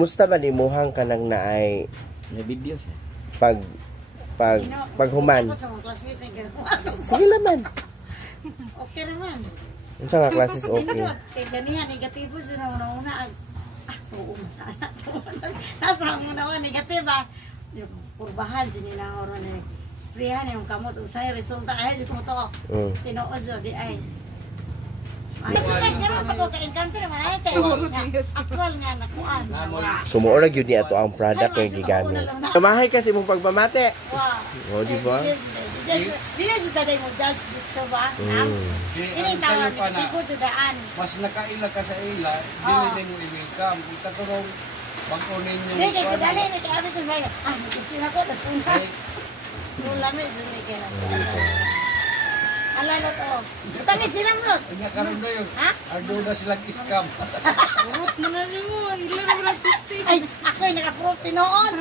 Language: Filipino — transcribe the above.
Musta ba limuhang ka nang naay May video siya. paghuman? Sa mga classmate na gano'n. Sige naman. Okay naman. Unsa nga classes okay? Kaya ganihan, negatibo siya na una-una. Tuo na. Nasa una-una, negatiba. Yung purbahan, siya nila na sprayan yung kamot. Kung sa'yo, resulta ay, yung mo to. Tinood siya, di ay. Ay, sikat, karoon pa ko ka-encounter naman. Ay, tayo. Actual nga, nakuan. Sumuora gyud ni ato ang product kay gigamit. Kamahay kasi mong pagmamate. Wow. O, di ba? Dili sa daday mo just so ba? Ini tawag ni ko judaan. Mas nakaila ka sa ila, dili din mo i-welcome. Katurong pag-unin yung Dili kay dali ni kay abit ba. Gusto na ko tas una. Yung lamig dili kay na. Ala na to. Tami siram lot. Kanya karon na yun. Ha? Ardo na silang iskam. Ay, ako ay naka-proof tinoon.